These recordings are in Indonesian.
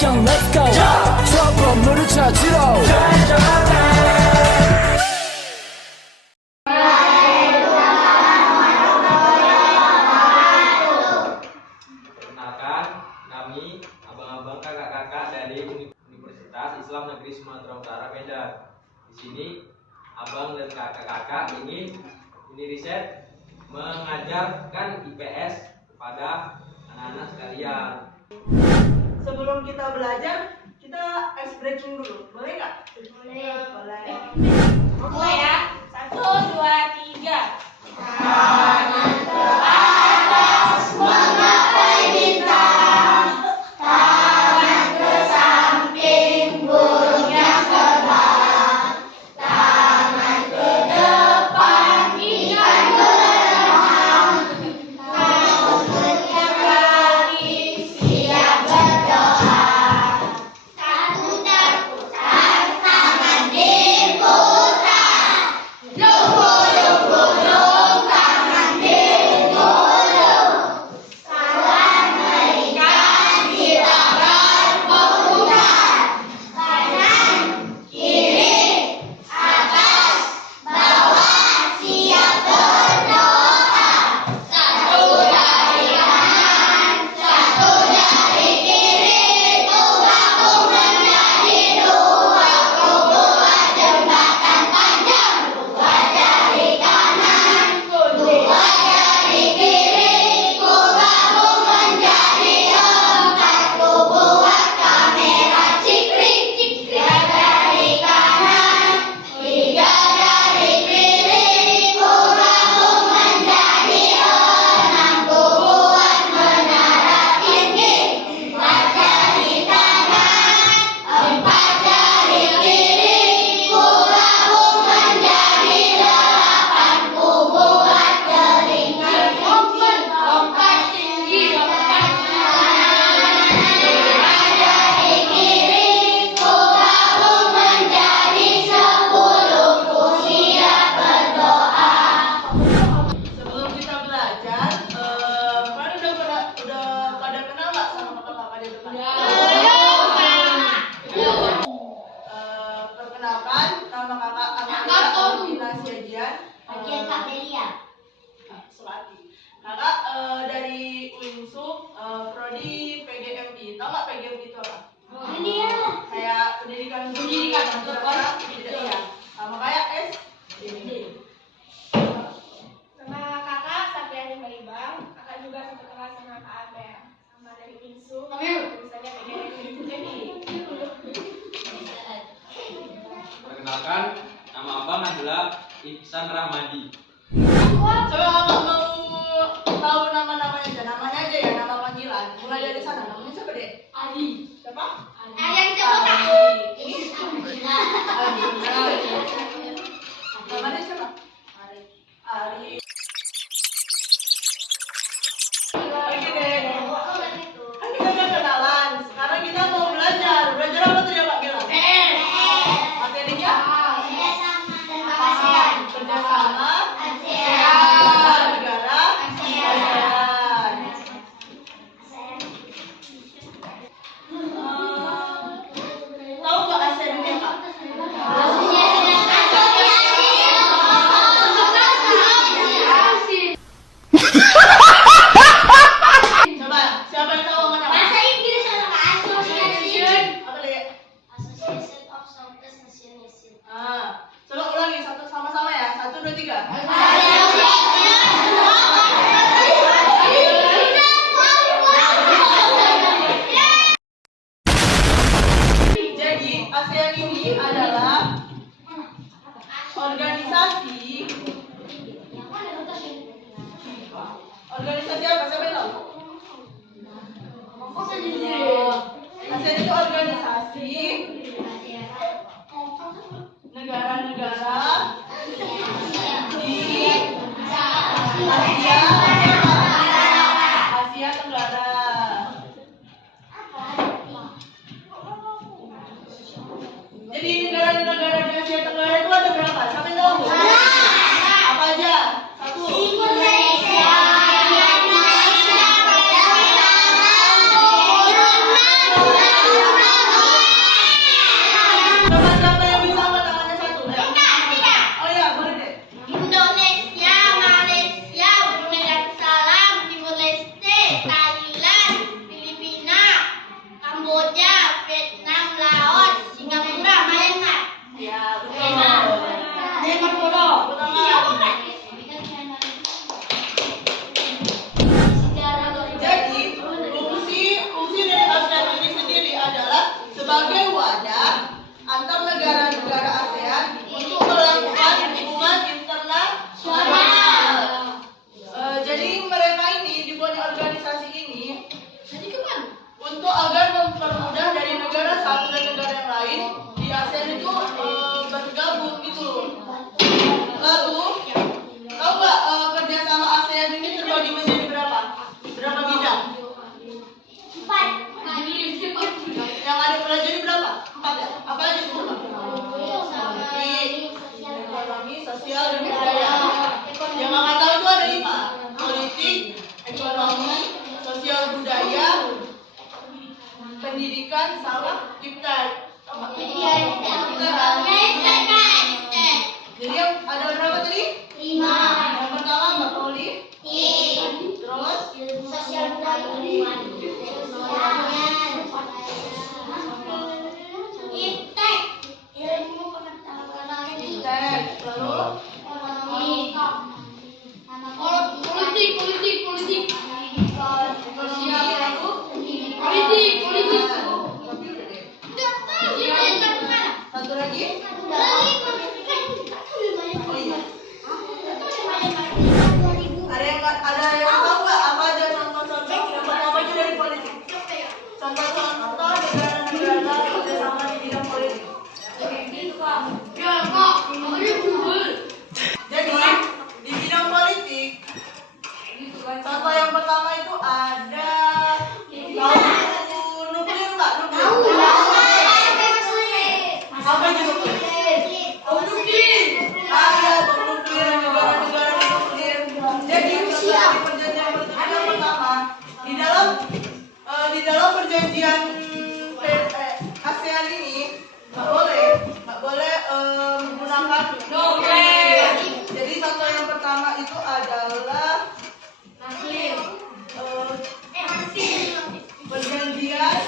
미션 let's go 트러블을 찾으러 Perkenalkan, kami abang-abang kakak-kakak dari Universitas Islam Negeri Sumatera Utara Medan. Di sini abang dan kakak-kakak ingin riset mengajarkan IPS kepada anak-anak sekalian. Sebelum kita belajar, kita ice breaking dulu. Boleh nggak? Boleh. Boleh. Boleh ya? 1, 2, 3. Sebelum kita belajar, kalian udah pada kenal nggak sama kakak-kakak di depan? Perkenalkan, nama kakak Amanda Siajian. Sulati. Kakak dari UINSUP, prodi PGMI. Tahu nggak PGMI itu apa? Kayak pendidikan untuk orang tidak ya. Sama kayak SD. Sama kakak Sapriani Maribang, kakak juga satu kelas sama Kak Amel, sama dari Insu, misalnya PGMI. Perkenalkan, nama abang adalah Ihsan Rahmadi. Coba abang mau tahu nama-namanya aja, ya, nama panggilan. Mulai dari sana, namanya siapa deh? Adi. Siapa? Yang sebut aku. Namanya siapa? Ari. Oke deh. Kan kita udah kenalan. Sekarang kita mau belajar. Belajar apa tadi Pak bilang? Materinya? Kerjasama. Negara. ASEAN. Tahu nggak ASEAN itu apa? Coba, siapa yang tahu mana? Apa deh? Coba ulangi satu sama-sama ya. 1, 2, 3. Jadi ASEAN ini adalah organisasi apa? Siapa yang tahu? ASEAN itu organisasi negara-negara di Asia Tenggara. Jadi negara-negara di Asia Tenggara itu ada berapa? Siapa yang tahu? Apa aja? 1. dibagi menjadi berapa? Berapa bidang? 4. Yang ada pelajari berapa? 4 ya? Apa aja itu? Ekonomi, sosial, dan budaya. Yang kakak tahu itu ada 5. Politik, ekonomi, sosial budaya, pendidikan, sama iptek. Jadi yang ada berapa tadi? 5. Yang pertama Mbak Poli, terus Sosial budaya. Iptek. Ilmu pengetahuan. iptek, lalu Politik. ekonomi, lalu Politik. satu lagi. Oh iya. Ada yang tahu nggak apa aja contoh-contoh yang pertama itu dari politik? Contoh-contoh negara-negara kerjasama di bidang politik. Jadi di bidang politik, contoh yang pertama itu ada tahu nuklir nggak? Nuklir. Apa itu nuklir? Ya, nuklir negara-negara nuklir. Jadi setelah di perjanjian pertemuan yang pertama di dalam perjanjian ASEAN ini nggak boleh menggunakan nuklir. Jadi contoh yang pertama itu adalah perjanjian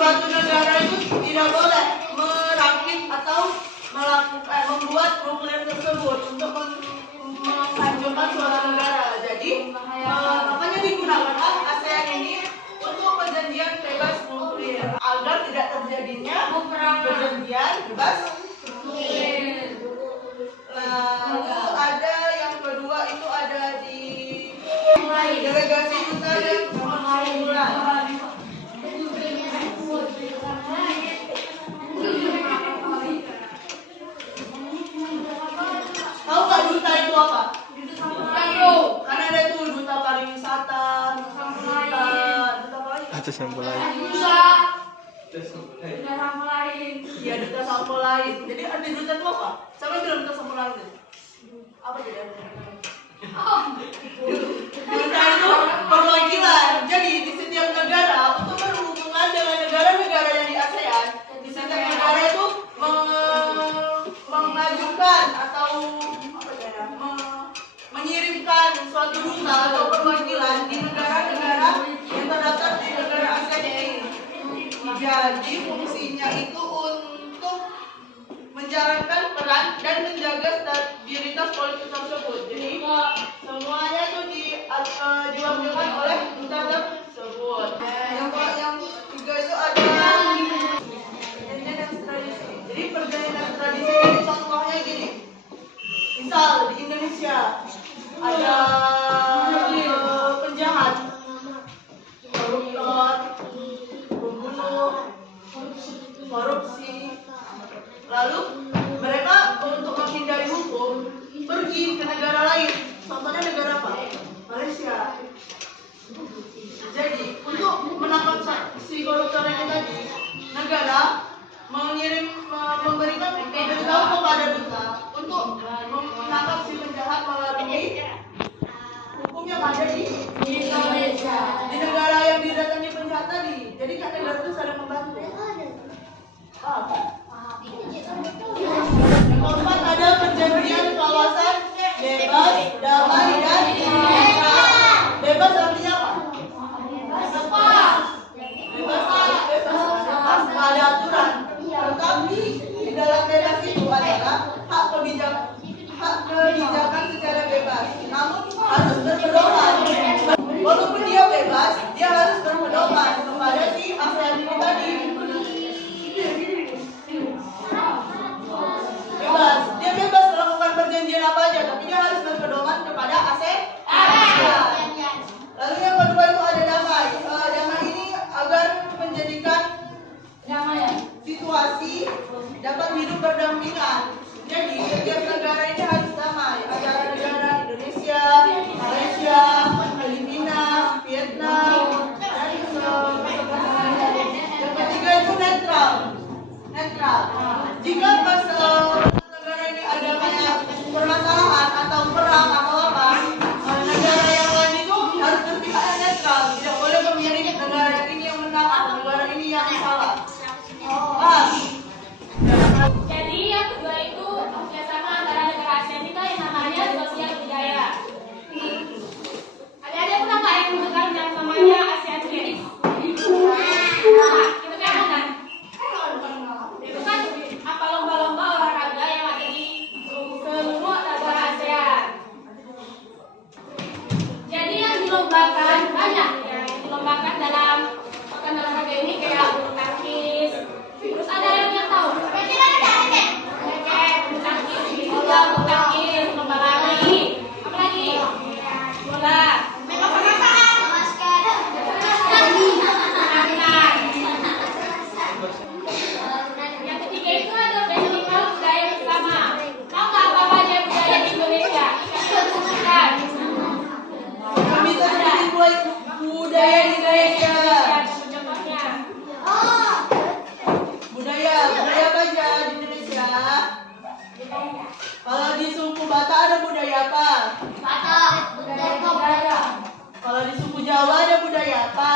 suatu negara itu tidak boleh merakit atau membuat nuklir tersebut untuk menghancurkan suatu negara. Jadi makanya digunakan ASEAN ini untuk perjanjian bebas nuklir agar tidak terjadinya perjanjian bebas nuklir. Lalu ada yang kedua itu ada di delegasi duta dan perkumpulan. Tahu nggak duta itu apa? Karena ada tuh duta pariwisata, duta apa lagi? Atas yang mulai. Iya, duta sampo lain. Jadi ada duta itu apa? Sama dalam duta sampo lain. Apa jadi? Duta itu perwakilan. Jadi di setiap negara untuk berhubungan dengan negara-negara yang di ASEAN, di setiap negara itu mengajukan atau mengirimkan suatu duta atau perwakilan di negara-negara yang terdaftar di negara ASEAN ini. Jadi fungsinya itu untuk menjalankan peran dan menjaga stabilitas politik tersebut. Jadi semuanya itu diwakilkan oleh duta tersebut. Yang tiga itu ada perjanjian ekstradisi. Jadi perjanjian ekstradisi ini contohnya gini. Misal di Indonesia ada penjahat, koruptor, pembunuh, korupsi. Lalu mereka untuk menghindari hukum pergi ke negara lain. Contohnya negara apa? Malaysia. Jadi untuk menangkap si koruptor ini tadi, negara memberikan pemberitahuan kepada duta untuk menangkap si penjahat melalui hukum yang ada di Indonesia, di negara yang didatangi penjahat tadi. Jadi kan negara itu saling membantu. Keempat ada perjanjian kawasan bebas, damai, dan sejahtera. Bebas artinya apa? Bebas, nggak ada aturan. Tetapi berdampingan. Jadi setiap negara ini harus damai. Antara negara Indonesia, Malaysia, Filipina, Vietnam, dan yang ketiga itu netral. Netral. Jika pas negara ini ada kayak permasalahan atau perang atau apa, negara yang lain itu harus berpihak netral. Tidak boleh memilih negara ini yang menang atau negara ini yang salah. Jadi yang kedua itu kerjasama antara negara ASEAN kita yang namanya sosial budaya. Ada pernah nggak yang mendengar yang namanya ASEAN Games? Nah, itu kan apa kan? Itu kan apa lomba-lomba olahraga yang ada di seluruh negara ASEAN. Jadi yang dilombakan banyak ya, yang dilombakan dalam pekan olahraga ini kayak bulu tangkis. Terus ada yang tahu? Bulu tangkis, lomba lari, apa lagi? Bola. Yang ketiga itu ada festival budaya bersama. Tahu nggak apa aja budaya di Indonesia? Kan? Bisa jadi budaya di Indonesia. Contohnya. Budaya apa aja di Indonesia? Kalau di suku Batak ada budaya apa? Kalau di suku Jawa ada budaya apa?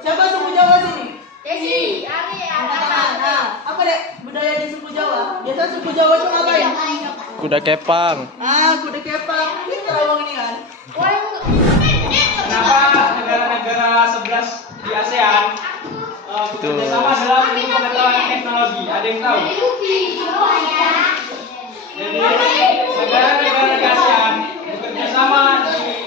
Siapa suku Jawa sini? Nah, apa dek budaya di suku Jawa? Biasa suku Jawa itu ngapain? Kuda kepang. Kuda kepang. Ini terawang ini kan? Kenapa negara-negara 11 di ASEAN bekerja sama dalam ilmu pengetahuan dan teknologi? Ada yang tahu? Jadi negara-negara di ASEAN bekerja sama di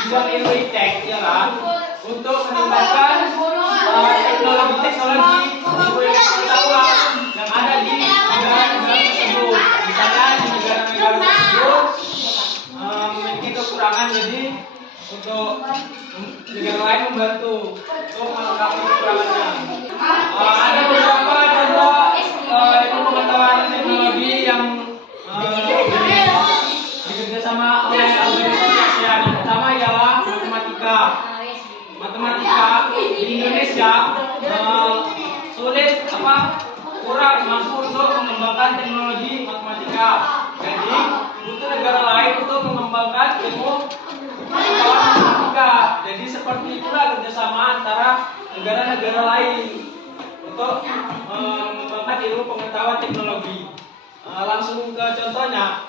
bidang ilmu iptek ya kan? Untuk mengembangkan teknologi-teknologi ilmu pengetahuan yang ada di negara-negara tersebut. Misalnya di negara-negara tersebut memiliki kekurangan, jadi untuk negara lain membantu untuk melengkapi kekurangannya. Ada beberapa contoh ilmu pengetahuan teknologi yang bekerja sama oleh organisasi ASEAN. Yang pertama ialah matematika. Matematika di Indonesia sulit kurang mampu untuk mengembangkan teknologi matematika. Jadi butuh negara lain untuk mengembangkan ilmu pengetahuan matematika. Jadi seperti itulah kerjasama antara negara-negara lain untuk mengembangkan ilmu pengetahuan teknologi. Langsung ke contohnya,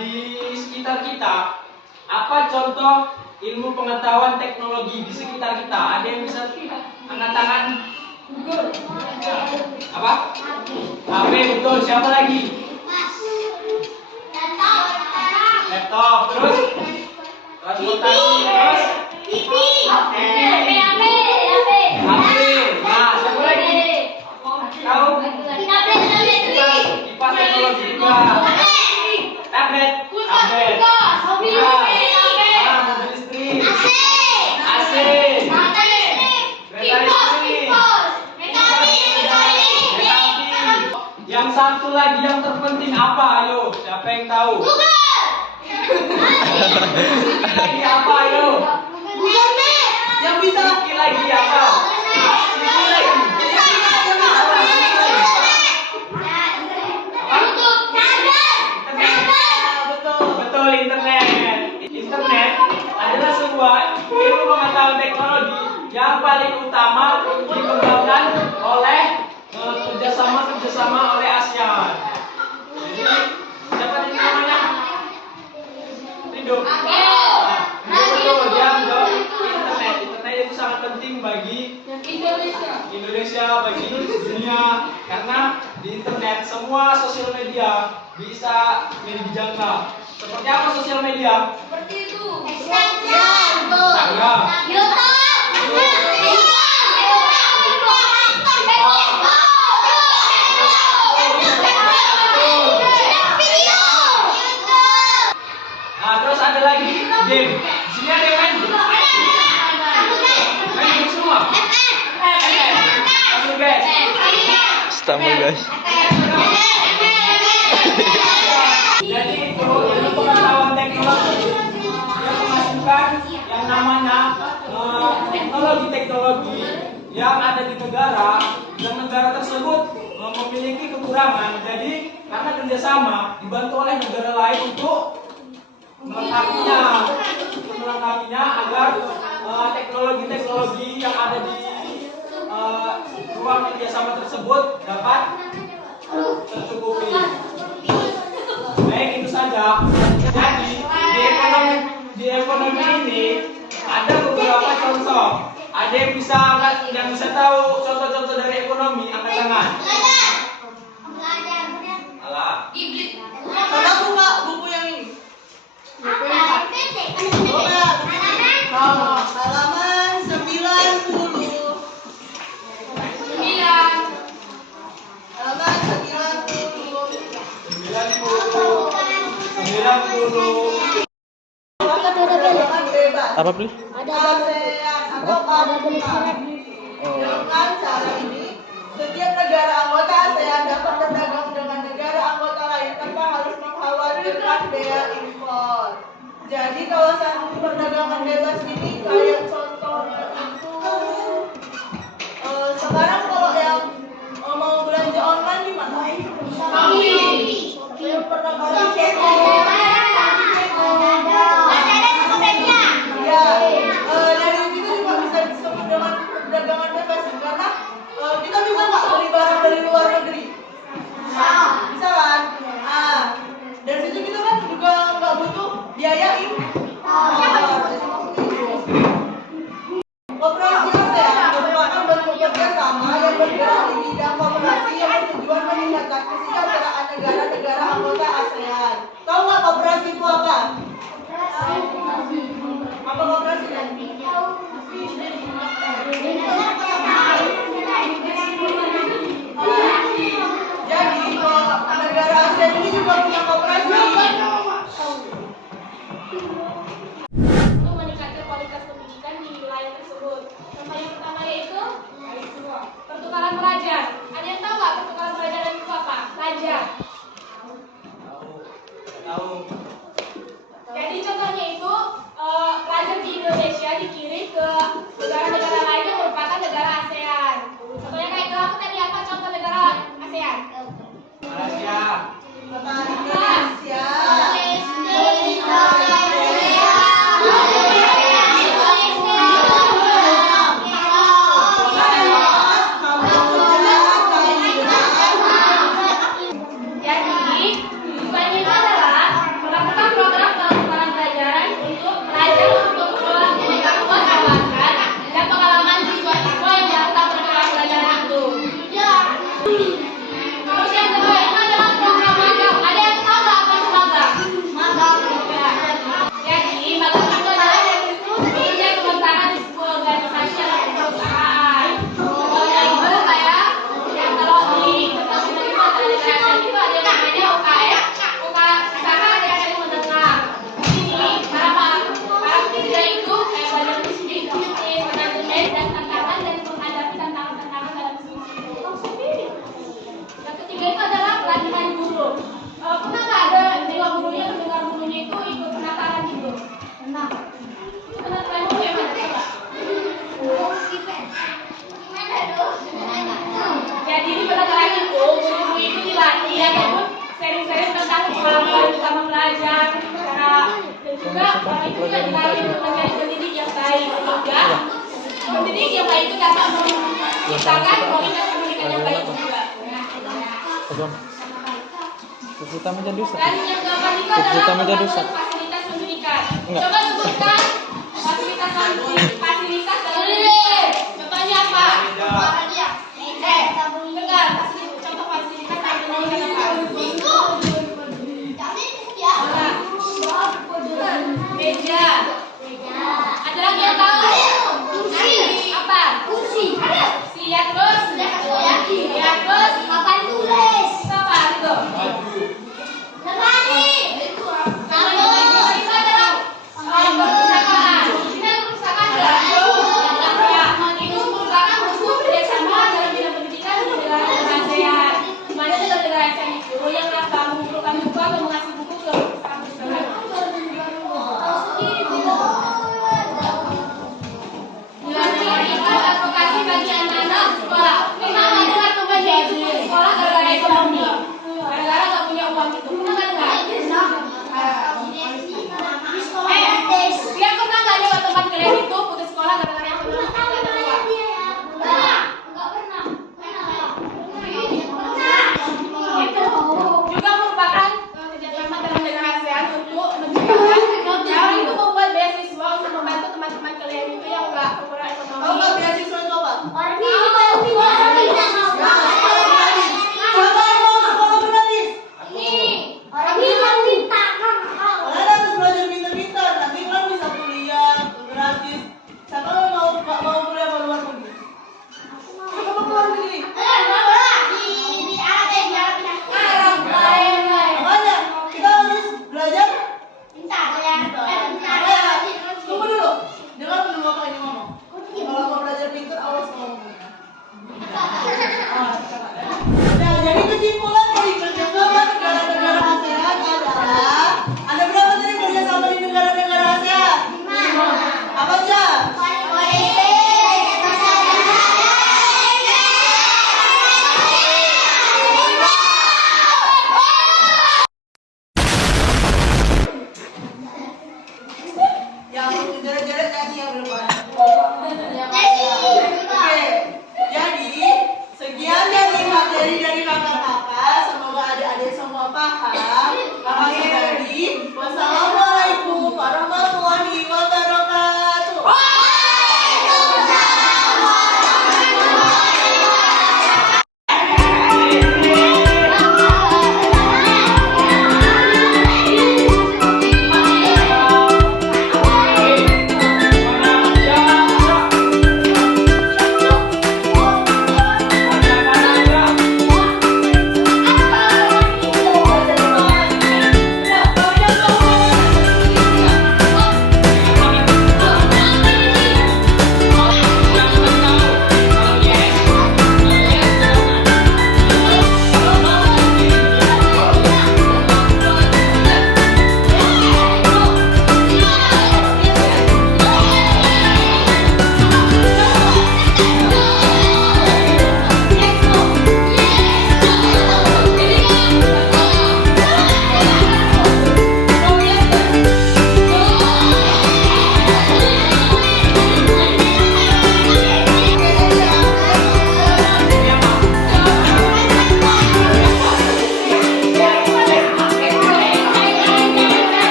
di sekitar kita, apa contoh ilmu pengetahuan teknologi di sekitar kita? Ada yang bisa angkat tangan? Apa? HP, betul. Siapa lagi? Laptop. Terus? Transportasi. Terus? TV. HP. Nah, siapa lagi? Tahu? Kipas teknologi juga. Tablet. Mobil listrik. AC. Kereta listrik. Yang satu lagi yang terpenting apa? Ayo, siapa yang tahu? Lagi apa? Ayo. Yang bisa Lagi apa? Lagi. Betul, internet. Internet adalah sebuah ilmu pengetahuan teknologi yang paling utama dikembangkan oleh kerjasama oleh ASEAN. Jadi siapa tadi namanya? Rindu. Betul, dia menjawab internet. Internet itu sangat penting bagi Indonesia, bagi dunia, karena di internet semua sosial media bisa dijangkau. Seperti apa sosial media? Instagram. Nah, terus ada lagi game. Di sini ada yang main game semua. Sama guys. Jadi itu ilmu pengetahuan teknologi yang memasukkan yang namanya teknologi-teknologi yang ada di negara dan negara tersebut memiliki kekurangan. Jadi karena kerjasama dibantu oleh negara lain untuk melengkapinya agar teknologi-teknologi yang ada di ruang kerjasama tersebut dapat tercukupi. Baik, itu saja. Jadi di ekonomi ini ada beberapa contoh. Ada yang bisa tahu contoh-contoh dari ekonomi, angkat tangan. Alah. Coba buka buku yang ini. Halaman 90. Halaman 90. Apa beli? ASEAN atau ASEAN. Dengan cara ini, setiap negara anggota ASEAN dapat berdagang dengan negara anggota lain tanpa harus mengkhawatirkan bea impor. Jadi kawasan perdagangan bebas ini kayak contohnya itu sekarang kalau yang mau belanja online di mana? Yang perdagangan ya, dari situ juga bisa disebut dengan perdagangan bebas karena kita bisa nggak beli barang dari luar negeri? Bisa kan? Nah, dari situ kita kan juga nggak butuh biaya impor. Koperasi ASEAN merupakan bentuk kerjasama yang bergerak di bidang koperasi yang bertujuan meningkatkan kesejahteraan negara-negara anggota ASEAN. Tahu nggak koperasi itu apa? Apa koperasi? Jadi negara ASEAN ini juga punya koperasi. Untuk meningkatkan kualitas pendidikan di wilayah tersebut. Contoh yang pertama yaitu pertukaran pelajar. Ada yang tahu nggak pertukaran pelajar itu apa? Pelajar. Tahu. Jadi contohnya itu pelajar di Indonesia dikirim ke negara-negara lain yang merupakan negara ASEAN. Contohnya kayak itu aku tadi apa contoh negara ASEAN? Malaysia. Indonesia. Jadi di penataran itu guru-guru itu dilatih ya kan sering-sering tentang pengalaman bersama belajar cara dan juga orang itu juga dilatih untuk menjadi pendidik yang baik sehingga pendidik yang baik itu dapat menciptakan kualitas pendidikan yang baik juga. Kita menjadi Ustaz. Dan yang keempat itu adalah pembangunan fasilitas pendidikan. Coba sebutkan fasilitas fasilitas dalam pendidikan. Contohnya apa? Dengar, contoh fasilitas dalam pendidikan apa? Meja. Ada lagi yang tahu? Apa? Kursi. Ya terus. Ya terus. Papan tulis. Apa itu? Lemari. Kalau itu adalah perpustakaan. Di sini ada perpustakaan enggak? Ya. Nah, jadi kesimpulan dari kerjasama negara-negara ASEAN adalah ada berapa tadi kerjasama di negara-negara ASEAN? 5. Apa aja? Yang jerat-jerat nyanyi yang berdepan. Oke, jadi sekian dari materi dari kakak-kakak. Semoga adik-adik semua paham. Kakak Sudari, wassalamualaikum warahmatullahi wabarakatuh.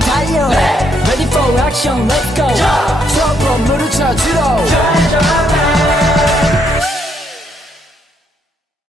달려 Ready for action, let's go 수업 건물을 찾으러